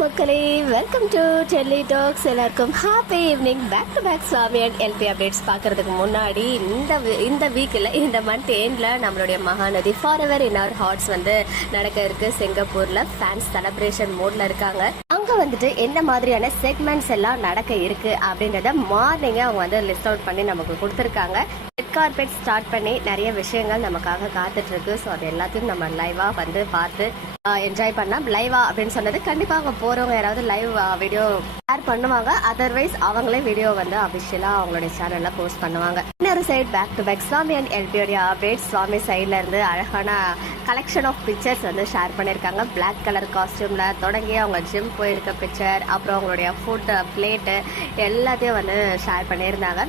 மக்களே, welcome to Delhi talks. எல்லாருக்கும் happy evening. Back to back Swami and LP updates பார்க்கறதுக்கு முன்னாடி இந்த வீக்கில் இந்த மந்த் எண்டில் நம்மளுடைய Mahanadi for ever in our hearts நடக்க இருக்கு. சிங்கப்பூரில் ஃபேன்ஸ் செலிப்ரேஷன் மோட்ல இருக்காங்க. அங்கே என்ன மாதிரியான செக்மெண்ட்ஸ் எல்லாம் நடக்க இருக்கு அப்படின்றத மார்னிங் அவங்க லிஸ்ட் அவுட் பண்ணி நமக்கு கொடுத்துருக்காங்க. ரெட் கார்பெட் ஸ்டார்ட் பண்ணி நிறைய விஷயங்கள் நமக்காக காத்துட்டு இருக்கு. ஸோ அது எல்லாத்தையும் நம்ம லைவா பார்த்து என்ஜாய் பண்ணலாம். லைவா அப்படின்னு சொன்னது கண்டிப்பாக அவங்க போறவங்க யாராவது லைவ் வீடியோ ஷேர் பண்ணுவாங்க. அதர்வைஸ் அவங்களே வீடியோ அபிஷியலா அவங்களுடைய சேனல்ல போஸ்ட் பண்ணுவாங்க. இன்னொரு side back to back Swami and எல்பியோடைய அப்டேட். சுவாமி சைட்ல இருந்து அழகான கலெக்ஷன் ஆஃப் பிக்சர்ஸ் ஷேர் பண்ணியிருக்காங்க. பிளாக் கலர் காஸ்டியூம்ல தொடங்கி அவங்க ஜிம் போயிருக்க பிக்சர், அப்புறம் அவங்களுடைய ஃபுட் பிளேட்டு எல்லாத்தையும் ஷேர் பண்ணியிருந்தாங்க.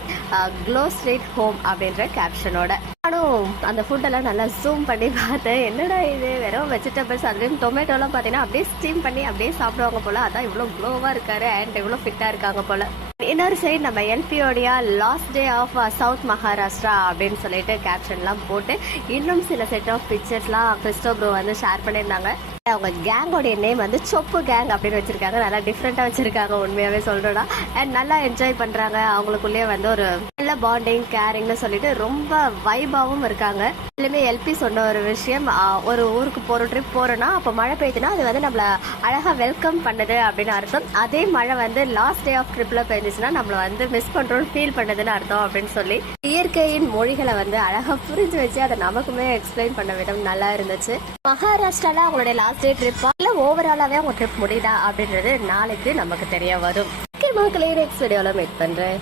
க்ளோ ஸ்ட்ரீட் ஹோம் அப்படின்ற கேப்ஷனோட. நானும் அந்த ஃபுட்டெல்லாம் நல்லா ஜூம் பண்ணி பார்த்தேன். என்னடா இது வெறும் வெஜிடபிள்ஸ், அதுலேயும் டொமேட்டோலாம் பார்த்தீங்கன்னா அப்படியே ஸ்டீம் பண்ணி அப்படியே சாப்பிடுவாங்க போல. அதான் இவ்வளோ க்ளோவாக இருக்காரு அண்ட் இவ்வளோ ஃபிட்டாக இருக்காங்க போல. இன்னொரு சைடு நம்ம எல்பியோடைய last day of south Maharashtra அப்படின்னு சொல்லிட்டு கேப்ஷன்லாம் போட்டு இன்னும் சில செட் ஆஃப் பிக்சர்ஸ்லாம் கிறிஸ்டோ ப்ரோ ஷேர் பண்ணியிருந்தாங்க. அவங்க கேங்கோடைய நேம் சொப்பு கேங் அப்படின்னு வச்சிருக்காங்க. நல்லா டிஃப்ரெண்டா வச்சிருக்காங்க உண்மையாவே சொல்றோம்னா. அண்ட் நல்லா என்ஜாய் பண்றாங்க. அவங்களுக்குள்ளேயே ஒரு நல்ல பாண்டிங் கேரிங்னு சொல்லிட்டு ரொம்ப வைபாவும் இருக்காங்க. இதுலயுமே எல்பி சொன்ன ஒரு விஷயம், ஒரு ஊருக்கு போற ட்ரிப் போறோம்னா அப்ப மழை பெய்யுதுன்னா அது நம்மள அழகா வெல்கம் பண்ணுது அப்படின்னு அர்த்தம். அதே மழை லாஸ்ட் டே ஆஃப் ட்ரிப்ல பெய்ஞ்சுன்னா நம்மள மிஸ் பண்றோம் ஃபீல் பண்ணதுன்னு அர்த்தம் அப்படின்னு சொல்லி இயற்கையின் மொழிகளை அழகா புரிஞ்சு வச்சு அதை நமக்குமே எக்ஸ்பிளைன் பண்ண விதம் நல்லா இருந்துச்சு. மகாராஷ்டிரால அவங்களுடைய லாஸ்ட் டே ட்ரிப் இல்ல ஓவராலாவே அவங்க ட்ரிப் முடியுதா அப்படின்றது நாளைக்கு நமக்கு தெரிய வரும். மக்களே, நெக்ஸ்ட் வீடியோல மீட் பண்றேன்.